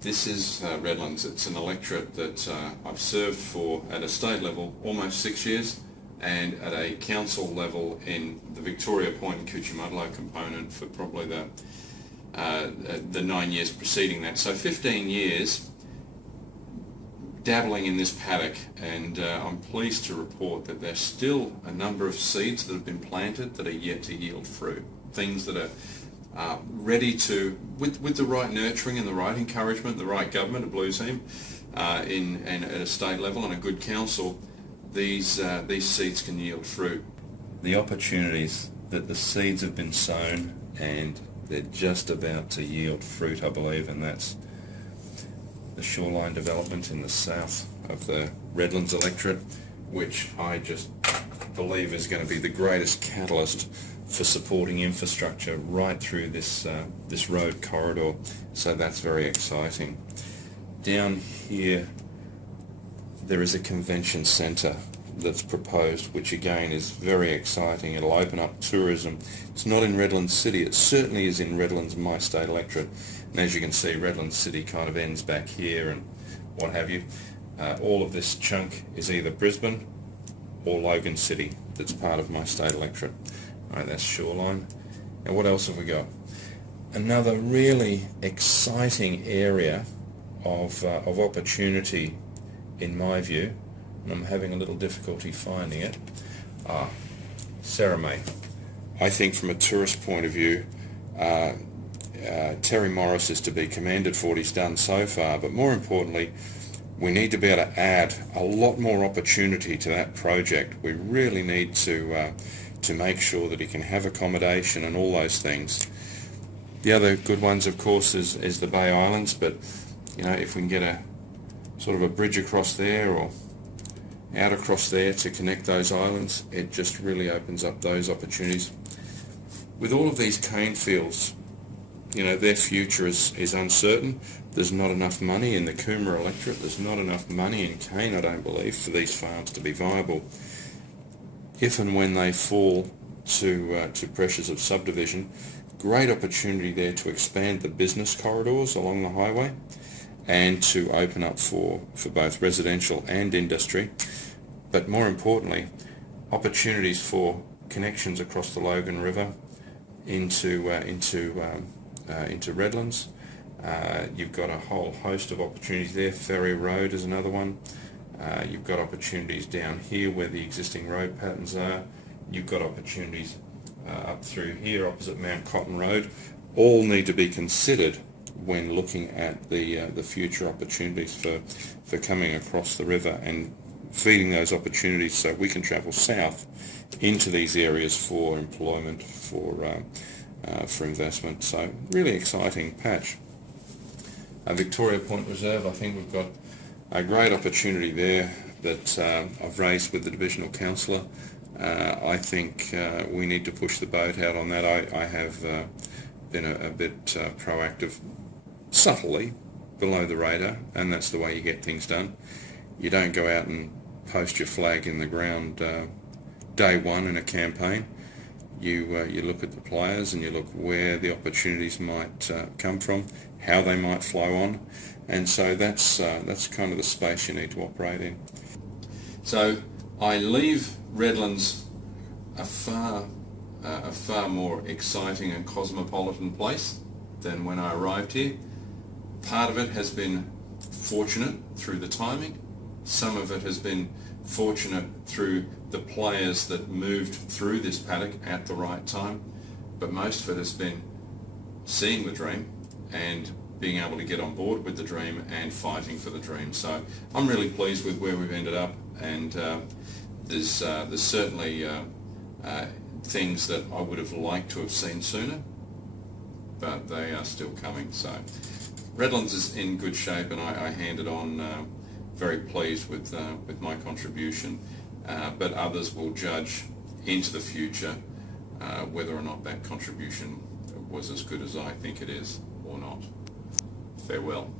This is Redlands. It's an electorate that I've served for at a state level almost 6 years, and at a council level in the Victoria Point and Cuchumudlo component for probably the 9 years preceding that. So 15 years dabbling in this paddock, and I'm pleased to report that there's still a number of seeds that have been planted that are yet to yield fruit. Things that are ready to, with the right nurturing and the right encouragement, the right government, a blue team, and at a state level and a good council, these seeds can yield fruit. The opportunities that the seeds have been sown and they're just about to yield fruit, I believe, and that's the shoreline development in the south of the Redlands electorate, which I just believe is going to be the greatest catalyst for supporting infrastructure right through this road corridor. So that's very exciting. Down here there is a convention centre that's proposed, which again is very exciting. It'll open up tourism. It's not in Redlands City, it certainly is in Redlands, my state electorate. And as you can see, Redlands City kind of ends back here and what have you. All of this chunk is either Brisbane or Logan City that's part of my state electorate. Alright, that's shoreline. And what else have we got? Another really exciting area of opportunity in my view, and I'm having a little difficulty finding it. Serame. I think from a tourist point of view, Terry Morris is to be commended for what he's done so far, but more importantly, we need to be able to add a lot more opportunity to that project. We really need to make sure that he can have accommodation and all those things. The other good ones, of course, is the Bay Islands, but you know, if we can get a sort of a bridge across there or out across there to connect those islands, it just really opens up those opportunities. With all of these cane fields, you know, their future is uncertain. There's not enough money in the Coomera electorate. There's not enough money in cane, I don't believe, for these farms to be viable. If and when they fall to pressures of subdivision, great opportunity there to expand the business corridors along the highway and to open up for both residential and industry, but more importantly, opportunities for connections across the Logan River into Redlands. You've got a whole host of opportunities there. Ferry Road is another one. You've got opportunities down here where the existing road patterns are. You've got opportunities up through here opposite Mount Cotton Road. All need to be considered when looking at the future opportunities for coming across the river and feeding those opportunities so we can travel south into these areas for employment, for investment. So really exciting patch. Victoria Point Reserve, I think we've got a great opportunity there that I've raised with the Divisional Councillor. I think we need to push the boat out on that. I have been a bit proactive, subtly, below the radar, and that's the way you get things done. You don't go out and post your flag in the ground day one in a campaign. You look at the players and you look where the opportunities might come from, how they might flow on, and so that's kind of the space you need to operate in. So I leave Redlands a far more exciting and cosmopolitan place than when I arrived here. Part of it has been fortunate through the timing. Some of it has been fortunate through the players that moved through this paddock at the right time, but most of it has been seeing the dream and being able to get on board with the dream and fighting for the dream. So I'm really pleased with where we've ended up, and there's certainly things that I would have liked to have seen sooner, but they are still coming. So Redlands is in good shape, and I hand it on very pleased with my contribution, but others will judge into the future whether or not that contribution was as good as I think it is or not. Farewell.